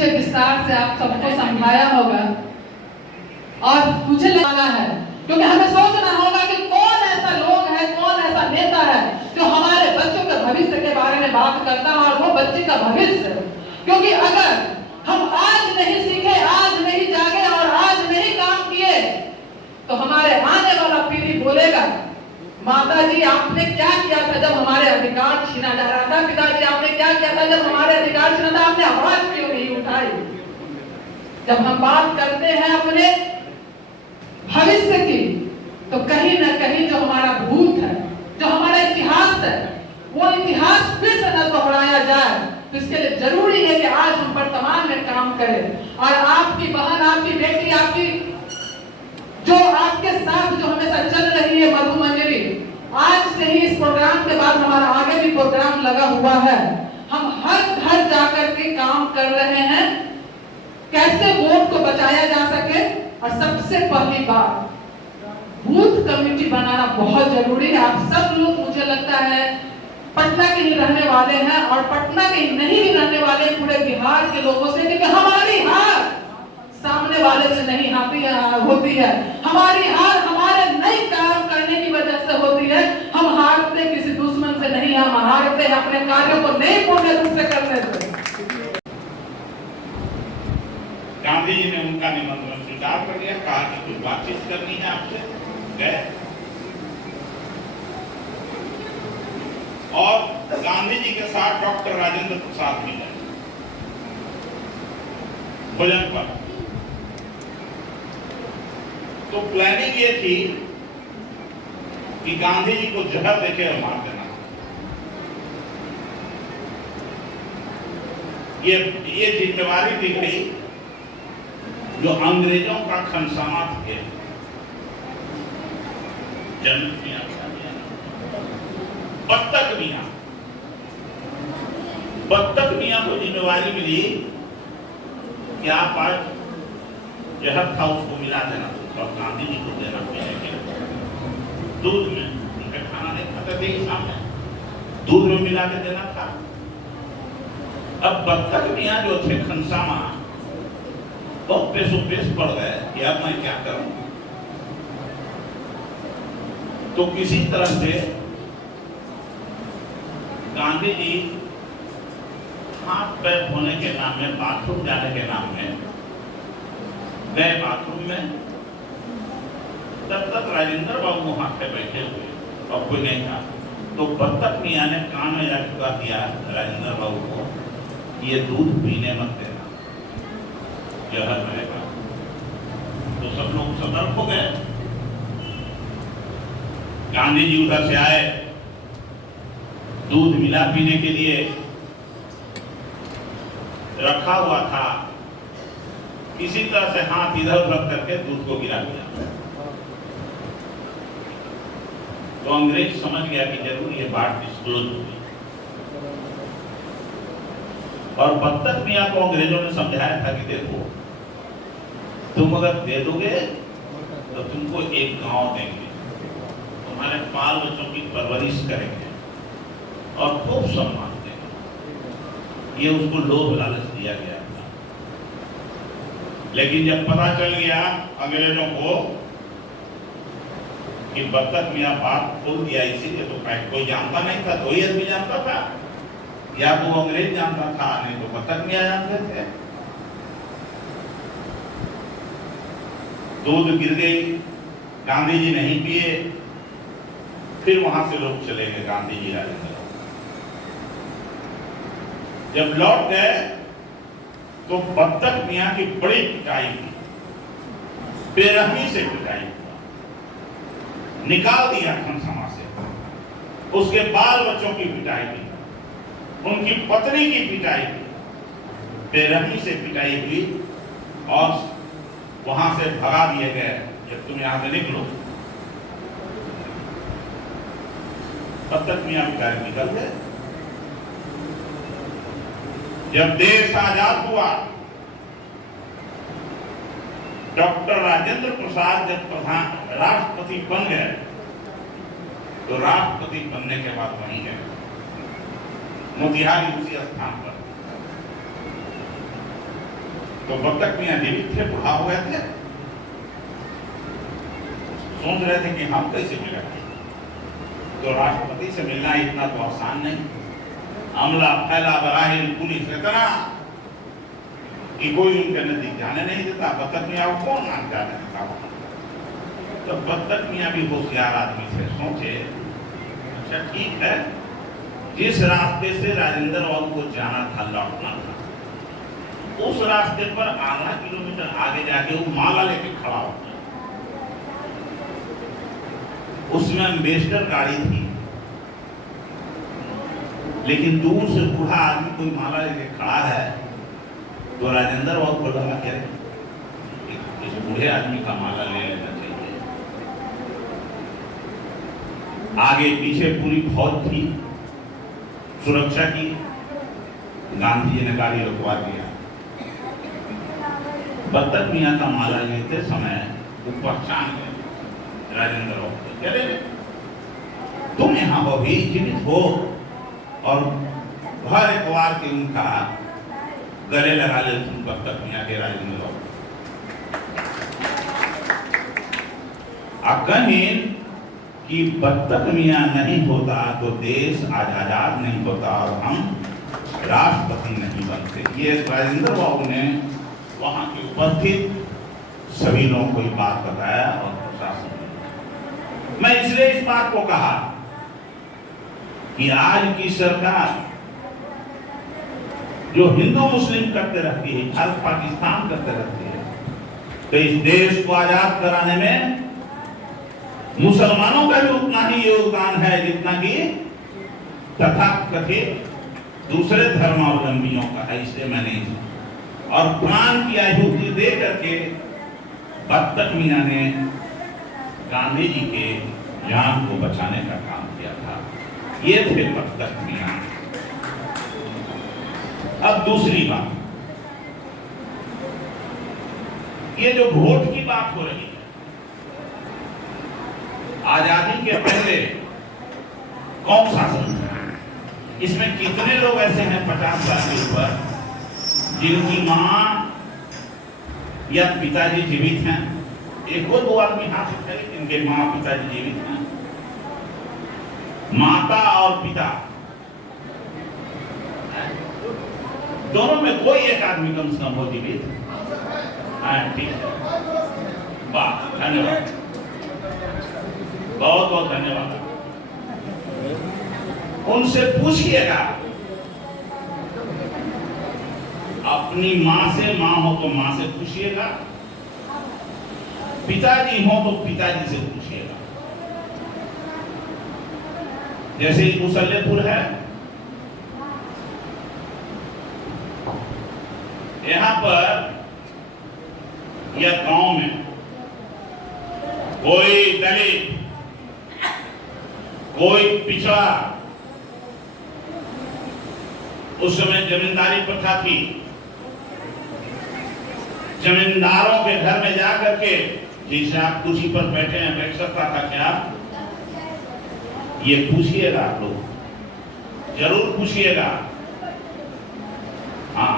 अच्छे विस्तार से आप सबको समझाया होगा और मुझे लगा है, क्योंकि हमें सोचना होगा कि कौन ऐसा लोग है, कौन ऐसा नेता है जो हमारे बच्चों के भविष्य के बारे में बात करता है और वो बच्चे का भविष्य। क्योंकि अगर हम आज नहीं सीखे, आज नहीं जागे और आज नहीं काम किए तो हमारे आने वाला पीढ़ी बोलेगा, माता जी आपने क्या किया था जब हमारे अधिकार छीना जा रहा था, पिताजी आपने क्या किया था जब हमारे अधिकार छीना था, आपने आवाज क्यों नहीं उठाई। जब हम बात करते हैं अपने भविष्य की तो कहीं ना कहीं जो हमारा भूत है, जो हमारा इतिहास है, वो इतिहास फिर से न दोहराया जाए। तो इसके लिए जरूरी है कि आज हम वर्तमान में काम करें और आपकी बहन, आपकी बेटी, आपकी जो आपके साथ जो हमेशा चल रही है मधु मंजरी, आज से ही इस प्रोग्राम के बाद हमारा आगे भी प्रोग्राम लगा हुआ है। हम हर घर जाकर के काम कर रहे हैं कैसे वोट को बचाया जा सके। और सबसे पहली बात, बूथ कमेटी बनाना बहुत जरूरी है। आप सब लोग मुझे लगता है पटना के ही रहने वाले हैं और पटना के नहीं भी रहने वाले पूरे बिहार के लोगों से, क्योंकि हमारी हार सामने वाले से नहीं होती है। हमारी हार हमारे नए काम करने की वजह से होती है। हम हारते किसी दुश्मन से नहीं, हम हारते हैं अपने कार्यों को नहीं पूर्ण रूप से करने से। गांधी जी ने उनका निमंत्रण स्वीकार कर लिया, कहा कि कुछ बातचीत करनी है आपसे, गए। और गांधी जी के साथ डॉक्टर राजेंद्र प्रसाद भी गए भोजन पर। तो प्लानिंग ये थी कि गांधी जी को जहर देके और मार देना। ये जिम्मेवारी दी गई जो अंग्रेजों का खनसामा थे, जनरल मियां, बत्तख मियां को जिम्मेवारी मिली कि आप आज जहर था उसको मिला देना और गांधी जी को देना पीने के दूध में। उनका खाना नहीं खाता थे, सामने दूध में मिला के देना था। अब बत्तख मियां जो थे खनसामा बहुत पेश पड़ गए कि अब मैं क्या करूं। तो किसी तरह से गांधी जी हाथ पैर धोने के नाम में, बाथरूम जाने के नाम में गए बाथरूम में। तब तक राजेंद्र बाबू वहां पे बैठे हुए और कोई नहीं था। तो बत्तख मियां ने कान में जाकर कहा दिया राजेंद्र बाबू को, ये दूध पीने मत देना, जहर रहेगा। तो सब लोग सतर्क हो गए। गांधी जी उधर से आए, दूध मिला पीने के लिए रखा हुआ था, किसी तरह से हाथ इधर उधर करके दूध को गिरा दिया। तो अंग्रेज समझ गया कि जरूर ये बात डिस्क्लोज होगी और बत्तख मियां को अंग्रेजों ने समझाया था कि देखो, तुम अगर दे दोगे तो तुमको एक गांव देंगे, तुम्हारे बाल बच्चों की परवरिश करेंगे और खूब सम्मान देंगे। ये उसको लोभ लालच दिया गया था। लेकिन जब पता चल गया अंग्रेजों को कि बत्तख मियां बात खोल दिया, इसीलिए तो कोई जानता नहीं था, कोई आदमी जानता था, या तो अंग्रेज जानता था नहीं तो बत्तख मियां जानते थे। दूध गिर गई, गांधी जी नहीं पिए। फिर वहां से लोग चले गए, गांधी जी राजेंद्र। जब लौट गए तो बत्तख मियां की बड़ी पिटाई हुई, बेरहमी से पिटाई हुआ, निकाल दिया खनसामा से। उसके बाल बच्चों की पिटाई हुई, उनकी पत्नी की पिटाई हुई, बेरहमी से पिटाई हुई और वहां से भगा दिए गए। जब तुम यहां से निकलो, बत्तख मियां बेचारे निकल गए। जब देश आजाद हुआ, डॉक्टर राजेंद्र प्रसाद जब राष्ट्रपति बन गए, तो राष्ट्रपति बनने के बाद वहीं गए मोतिहारी, उसी स्थान पर। तो बत्तख मियां जीवित थे, बूढ़ा हो गए थे, सोच रहे थे कि हम कैसे मिलेंगे। तो राष्ट्रपति से मिलना इतना तो आसान नहीं, अमला फैला बराहिल पुलिस इतना कि कोई उनके नजदीक जाने नहीं देता। बत्तख मियां को कौन मान जाने देता वहां। तो बत्तख मियां भी होशियार आदमी थे, सोचे अच्छा ठीक है, जिस रास्ते से राजेंद्र बाबू को जाना था, लौटना था, उस रास्ते पर आधा किलोमीटर आगे जाके वो माला लेके खड़ा हो गया। उसमें एम्बेसडर गाड़ी थी, लेकिन दूर से बूढ़ा आदमी कोई माला लेके खड़ा है तो राजेंद्र बाबू को लगा क्या इस बूढ़े आदमी का माला ले लेना चाहिए। आगे पीछे पूरी फौज थी सुरक्षा की। गांधी जी ने गाड़ी रुकवा दिया। बत्तख मियां का माला लेते समय वो पहचान गए राजेंद्र बाबू को। चले तुम यहाँ हो भी जीवित हो, और भर एक बार के उनका गले लगा ले तुम बत्तख मियां के राजेंद्र बाबू। कहीं कि बत्तख मियां नहीं होता तो देश आज आजाद नहीं होता और हम राष्ट्रपति नहीं बनते। ये राजेंद्र बाबू ने वहां के उपस्थित सभी लोगों को ये बात बताया और प्रशासन। मैं इसलिए इस बात को कहा कि आज की सरकार जो हिंदू मुस्लिम करते रहती है, भारत पाकिस्तान करते रहती है, तो इस देश को आजाद कराने में मुसलमानों का भी उतना ही योगदान है जितना कि तथाकथित दूसरे धर्मावलंबियों का है। इसलिए मैंने और प्राण की आहुति दे करके बत्तख मियां ने गांधी जी के जान को बचाने का काम किया था। ये थे बत्तख मियां। अब दूसरी बात, ये जो वोट की बात हो रही है, आजादी के पहले कौन शासन था? इसमें कितने लोग ऐसे हैं 50 साल के ऊपर जिनकी मां या पिताजी जीवित हैं? एक दो आदमी हाथ उठाए जिनके मां पिताजी जीवित हैं। माता और पिता दोनों में कोई एक आदमी कम से कम हो जीवित। ठीक है, वाह, धन्यवाद, बहुत बहुत धन्यवाद। उनसे पूछिएगा, अपनी मां से, मां हो तो मां से पूछिएगा, पिताजी हो तो पिताजी से पूछिएगा। जैसे ही मुसल्लेपुर है, यहां पर या गांव में कोई दलित, कोई पिछड़ा, उस समय जमींदारी प्रथा थी, जमींदारों के घर में जाकर के जैसे आप कुर्सी पर बैठे हैं बैठ सकता था क्या? ये पूछिएगा, आप लोग जरूर पूछिएगा। हाँ।